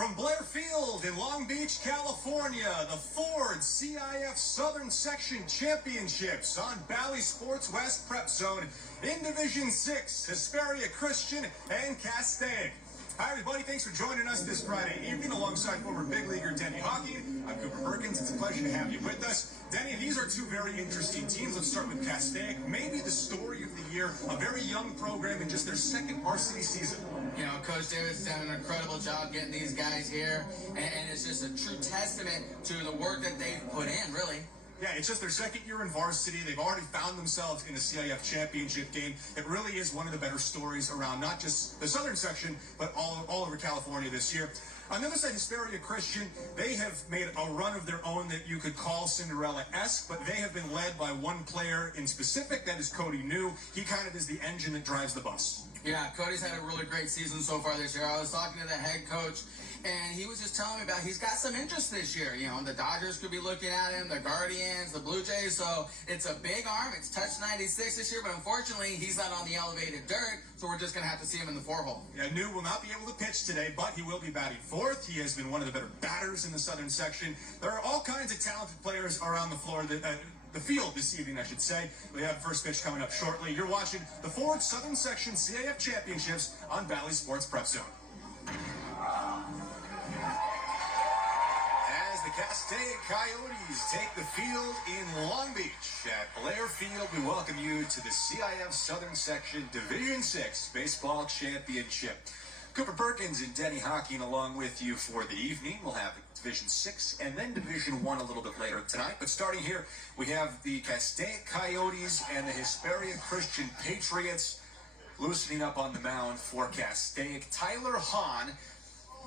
From Blair Field in Long Beach, California, the Ford CIF Southern Section Championships on Bally Sports West Prep Zone in Division 6, Hesperia Christian and Castaic. Hi everybody, thanks for joining us this Friday evening alongside former big leaguer Denny Hawking. I'm Cooper Perkins. It's a pleasure to have you with us. Denny, these are two very interesting teams. Let's start with Castaic. Maybe the story of the year, a very young program in just their second varsity season. You know, Coach Davis has done an incredible job getting these guys here, and it's just a true testament to the work that they've put in, really. Yeah, it's just their second year in varsity. They've already found themselves in the CIF championship game. It really is one of the better stories around not just the southern section, but all over California this year. On the other side, Hesperia Christian, they have made a run of their own that you could call Cinderella-esque, but they have been led by one player in specific, that is Cody New. He kind of is the engine that drives the bus. Yeah, Cody's had a really great season so far this year. I was talking to the head coach, and he was just telling me about he's got some interest this year. You know, the Dodgers could be looking at him, the Guardians, the Blue Jays. So it's a big arm. It's touched 96 this year, but unfortunately, he's not on the elevated dirt, so we're just going to have to see him in the 4-hole. Yeah, New will not be able to pitch today, but he will be batting fourth. He has been one of the better batters in the southern section. There are all kinds of talented players around the floor that the field this evening, I should say. We have first pitch coming up shortly. You're watching the Ford Southern Section CIF Championships on Bally Sports Prep Zone. As the Castaic Coyotes take the field in Long Beach at Blair Field, we welcome you to the CIF Southern Section Division 6 Baseball Championship. Cooper Perkins and Denny Hawking along with you for the evening. We'll have Division 6 and then Division 1 a little bit later tonight. But starting here, we have the Castaic Coyotes and the Hesperia Christian Patriots loosening up on the mound for Castaic. Tyler Hahn.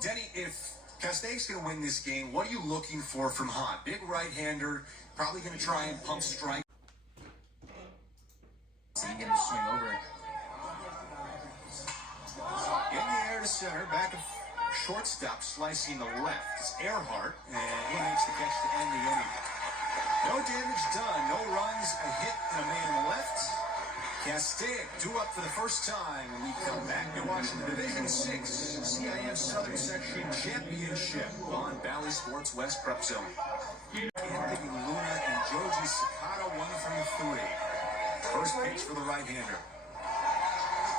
Denny, if Castaic's going to win this game, what are you looking for from Hahn? Big right-hander, probably going to try and pump strike. So you get him to swing over it. In the air to center, back of shortstop, slicing the left. It's Airhart, and he makes the catch to end the inning. No damage done, no runs, a hit, and a man left. Castaic due up for the first time when we come back to watching the Division 6 CIF Southern Section Championship on Bally Sports West Prep Zone. Anthony Luna and Joji Sakata, 1 from 3. First pitch for the right-hander.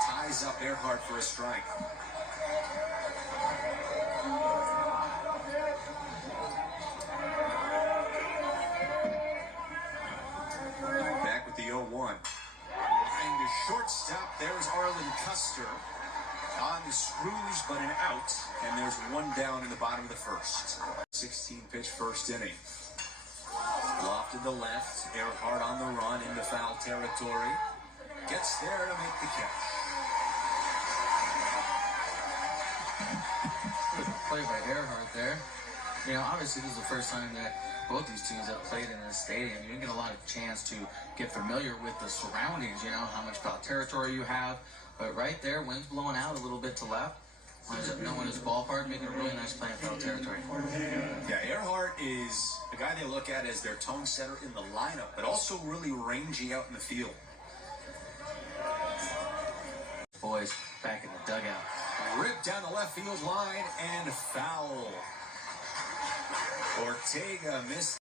Ties up Airhart for a strike. Back with the 0-1. Line to shortstop. There's Arlen Custer on the screws, but an out. And there's one down in the bottom of the first. 16-pitch first inning. Lofted the left. Airhart on the run into foul territory. Gets there to make the catch. Play by Airhart there. You know, obviously this is the first time that both these teams have played in this stadium. You didn't get a lot of chance to get familiar with the surroundings, you know, how much foul territory you have. But right there, wind's blowing out a little bit to left. Winds up knowing his ballpark, making a really nice play in foul territory. Yeah, Airhart is a guy they look at as their tone setter in the lineup, but also really rangy out in the field. Boys back in the dugout. Ripped down the left field line and foul. Ortega missed.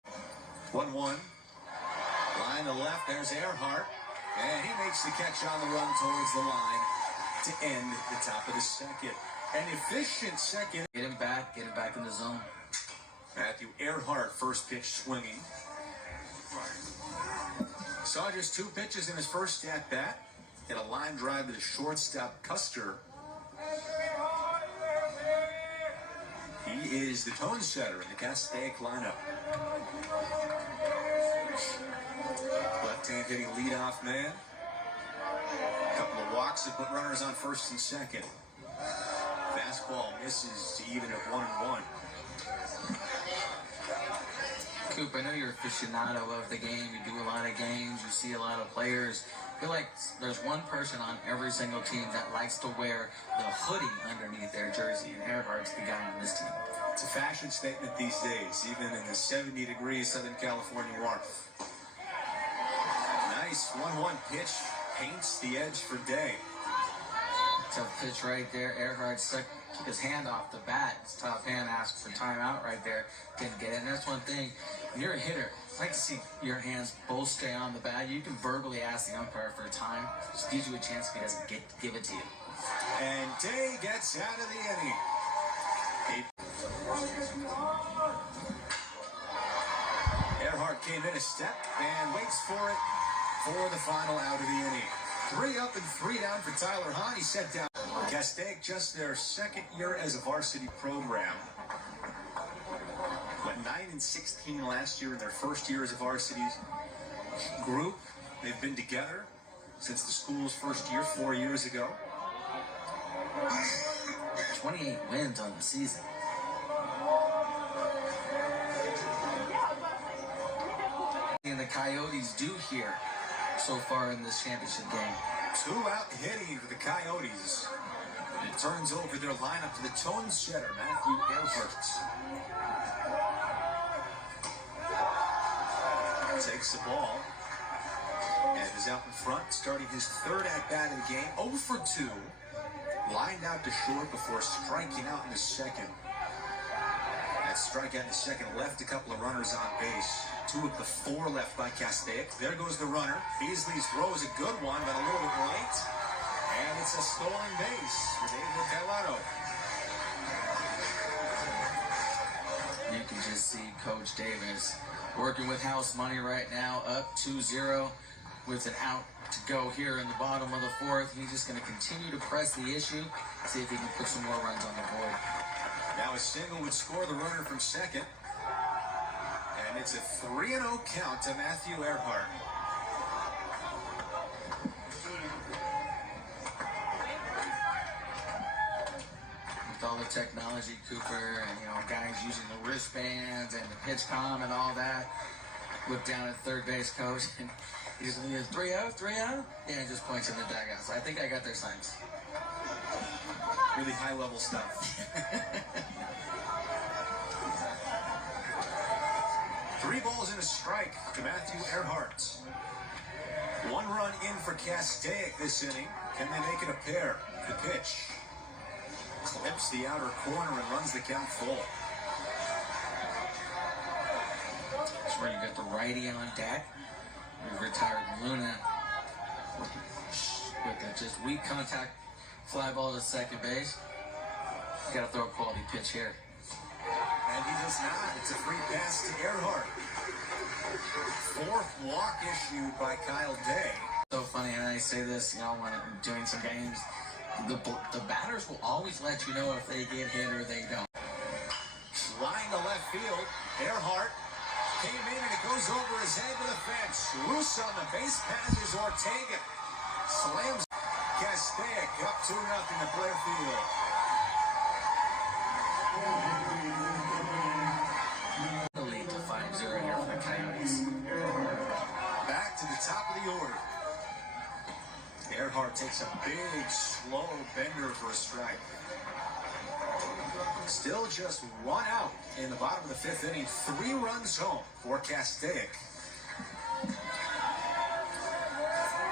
1-1. Line to left, there's Airhart. And he makes the catch on the run towards the line to end the top of the second. An efficient second. Get him back in the zone. Matthew Airhart, first pitch swinging. Saw just 2 pitches in his first at-bat. Hit a line drive to the shortstop, Custer. He is the tone setter in the Castaic lineup. Left-hand hitting leadoff man. A couple of walks that put runners on first and second. Fastball misses to even at 1-1. Coop, I know you're an aficionado of the game. You do a lot of games. You see a lot of players. I feel like there's one person on every single team that likes to wear the hoodie underneath their jersey, and Airhart's the guy on this team. It's a fashion statement these days, even in the 70-degree Southern California warmth. Nice 1-1 pitch paints the edge for Day. Tough pitch right there. Airhart took his hand off the bat. His top hand asked for timeout right there. Didn't get it. And that's one thing. When you're a hitter, I like to see your hands both stay on the bat. You can verbally ask the umpire for time. Just gives you a chance if he doesn't give it to you. And Day gets out of the inning. Airhart came in a step and waits for it for the final out of the inning. 3 up and 3 down for Tyler Hahn. He set down Castaic, just their second year as a varsity program. Went 9-16 last year in their first year as a varsity group. They've been together since the school's first year 4 years ago. 28 wins on the season. And the Coyotes do here so far in this championship game. 2 out hitting for the Coyotes. It turns over their lineup to the tone setter, Matthew Airhart. Takes the ball and is out in front, starting his 3rd at-bat of the game. 0 for 2. Lined out to short before striking out in the 2nd. That strikeout in the 2nd left a couple of runners on base. 2 of the 4 left by Castaic. There goes the runner. Beasley's throw is a good one, but a little bit late. And it's a stolen base for David Calado. You can just see Coach Davis working with house money right now, up 2-0 with an out to go here in the bottom of the 4th. He's just going to continue to press the issue, see if he can put some more runs on the board. Now a single would score the runner from 2nd. And it's a 3-0 count to Matthew Airhart. With all the technology, Cooper, and guys using the wristbands and the pitch comm and all that. Look down at third base coach, and he's 3-0, 3-0, and just points in the dugout. So I think I got their signs. Really high-level stuff. 3 balls and a strike to Matthew Airhart. 1 run in for Castaic this inning. Can they make it a pair? The pitch clips the outer corner and runs the count full. That's where you got the righty on deck. We retired Luna with a just weak contact fly ball to second base. You got to throw a quality pitch here. And he does not. It's a free pass to Airhart. 4th walk issued by Kyle Day. So funny, and I say this, when I'm doing some games, the batters will always let you know if they get hit or they don't. Line to left field. Airhart came in and it goes over his head to the fence. Loose on the base path is Ortega. Slams Castaic up 2-0 to Blair Field. The lead to 5-0 here for the Coyotes. Back to the top of the order. Airhart takes a big, slow bender for a strike. Still just 1 out in the bottom of the 5th inning. 3 runs home for Castaic.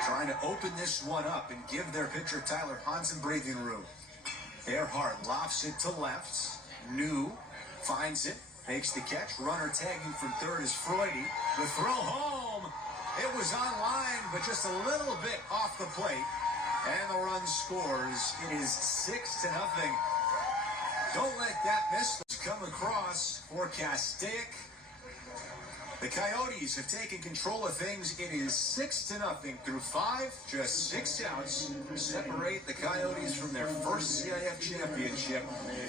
Trying to open this one up and give their pitcher Tyler Hahn some breathing room. Earhart lofts it to left. New finds it, makes the catch. Runner tagging from 3rd is Freudy. The throw home. It was on line, but just a little bit off the plate. And the run scores. It is 6-0. Don't let that miss come across for Castaic. The Coyotes have taken control of things. It is 6-0 through 5. Just 6 outs separate the Coyotes from their first CIF championship.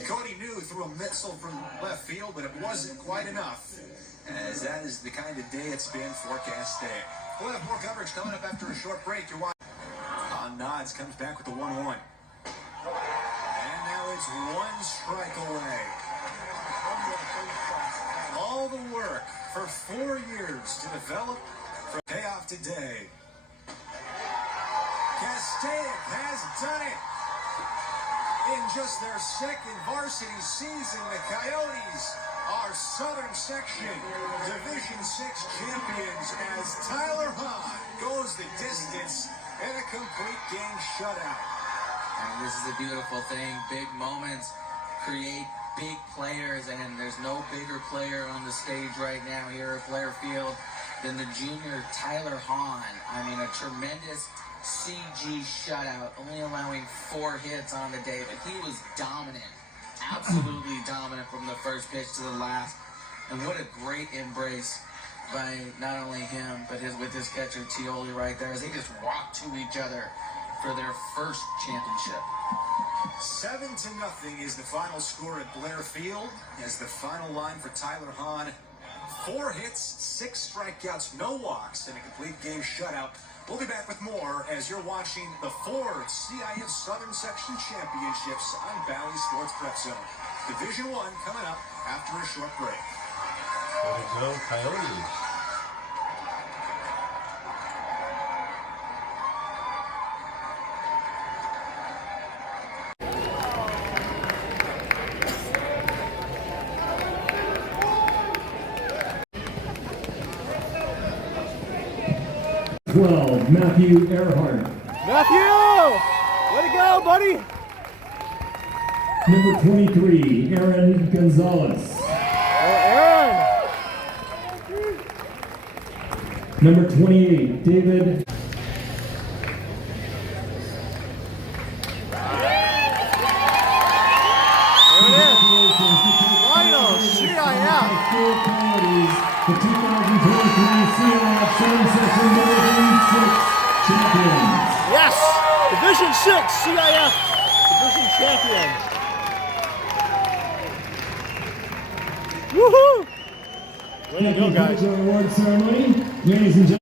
Cody New threw a missile from left field, but it wasn't quite enough, as that is the kind of day it's been for Castaic. We'll have more coverage coming up after a short break. You're watching. On Nods comes back with the 1-1. And now it's 1 strike away. All the work for 4 years to develop for payoff today. Castaic has done it. In just their 2nd varsity season, the Coyotes are Southern Section Division 6 champions as Tyler Hahn goes the distance in a complete game shutout. mean, this is a beautiful thing. Big moments create big players, and there's no bigger player on the stage right now here at Blair Field than the junior Tyler Hahn. I mean, a tremendous CG shutout, only allowing 4 hits on the day, but he was dominant, absolutely dominant from the first pitch to the last. And what a great embrace by not only him, but with his catcher Tioli right there, as they just walked to each other for their first championship. 7-0 is the final score at Blair Field, as the final line for Tyler Hahn. 4 hits, 6 strikeouts, no walks, and a complete game shutout. We'll be back with more as you're watching the 4th CIF Southern Section Championships on Valley Sports Prep Zone. Division 1 coming up after a short break. Way to go, Coyotes. Matthew Airhart. Matthew! Way to go, buddy! Number 23, Aaron Gonzalez. Aaron! Number 28, David. The 2023 CIF Southern Section Division 6 champions. Yes! Division 6 CIF Division champion. Woohoo! Way to go, guys. Award ceremony. Ladies and gentlemen.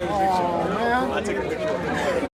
Oh, man.